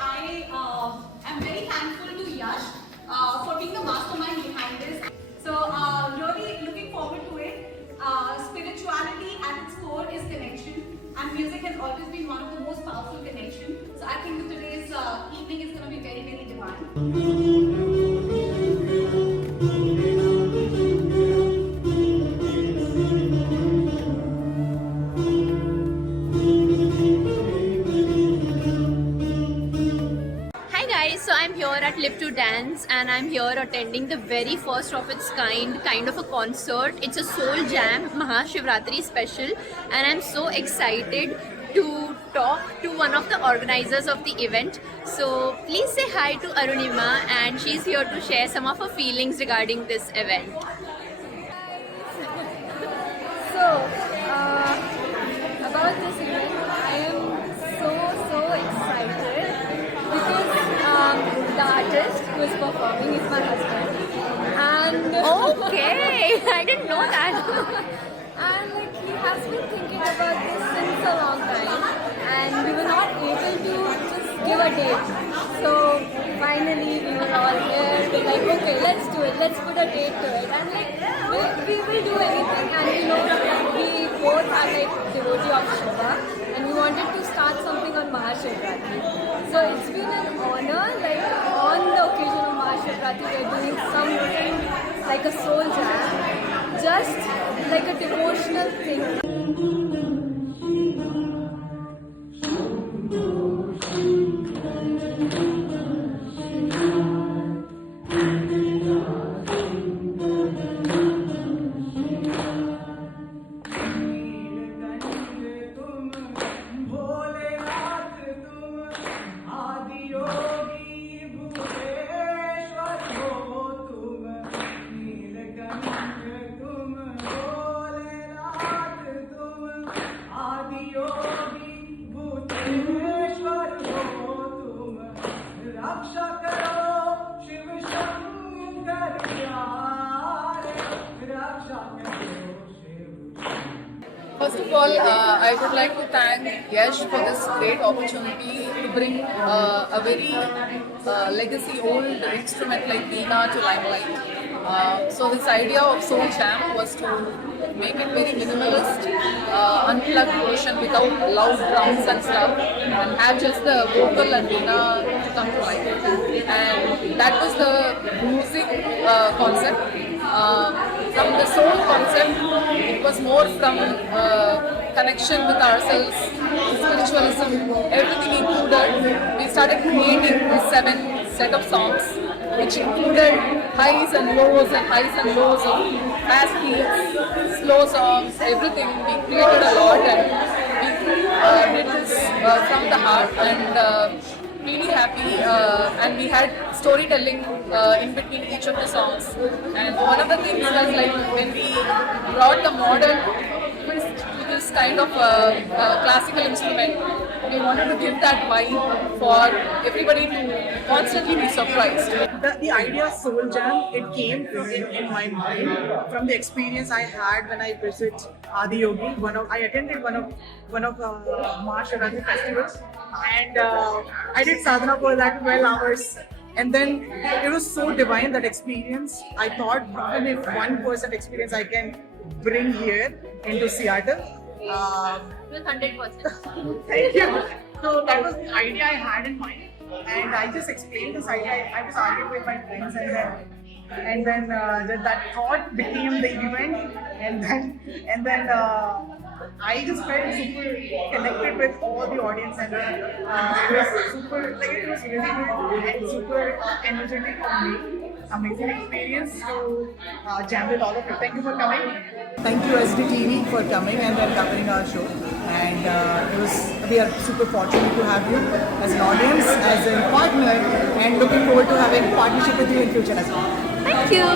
I am very thankful to Yash for being the mastermind behind this. So really looking forward to it. Spirituality at its core is connection, and music has always been one of the most powerful connections. So I think that today's evening is going to be very, very divine. Hi guys, so I'm here at Live to Dance and I'm here attending the very first of its kind of a concert. It's a Soul Jam Mahashivratri special and I'm so excited to talk to one of the organizers of the event. So please say hi to Arunima and she's here to share some of her feelings regarding this event. So, about this event, I am so excited because the artist who is performing is my husband. And Okay, I didn't know that. and like he has been thinking about this since a long time, and we were not able to just give a date. So finally we were all here. We're like, okay, let's do it. Let's put a date to it. And like we will do anything. And we know that we both are like devotee of Shiva, and we wanted to start something on Mahashivratri. So it's been an honor. Like on the occasion of Mahashivratri, we're doing something like a soul jam, just like a devotional thing. First of all, I would like to thank Yash for this great opportunity to bring a very legacy old instrument like Veena to limelight. So this idea of Soul Jam was to make it very minimalist, unplugged version without loud drums and stuff, and have just the vocal and Veena to come to life. And that was the music concept. From the soul concept, it was more from connection with ourselves, spiritualism, everything included. We started creating a 7 set of songs, which included highs and lows of fast beats, slow songs, everything. We created a lot and we did this from the heart and really happy and we had storytelling in between each of the songs, and one of the things was like when we brought the modern twist to this kind of classical instrument, we wanted to give that vibe for everybody to constantly be surprised. The idea of Soul Jam, it came in my mind from the experience I had when I visited Adi Yogi. I attended one of Mahashivratri festivals, and I did sadhana for like 12 hours. And then it was so divine, that experience. I thought even if 1% experience I can bring here into Seattle. 100%. Thank you. So that was the idea I had in mind, and I just explained this idea. I was arguing with my friends, and then that thought became the event, and then I just felt super connected with all the audience, and it was super, like it was really good and super energetic for me. Amazing experience to jam with all of you. Thank you for coming. Thank you SDTV for coming and then covering our show. And we are super fortunate to have you as an audience, as a partner, and looking forward to having partnership with you in future as well. Thank you.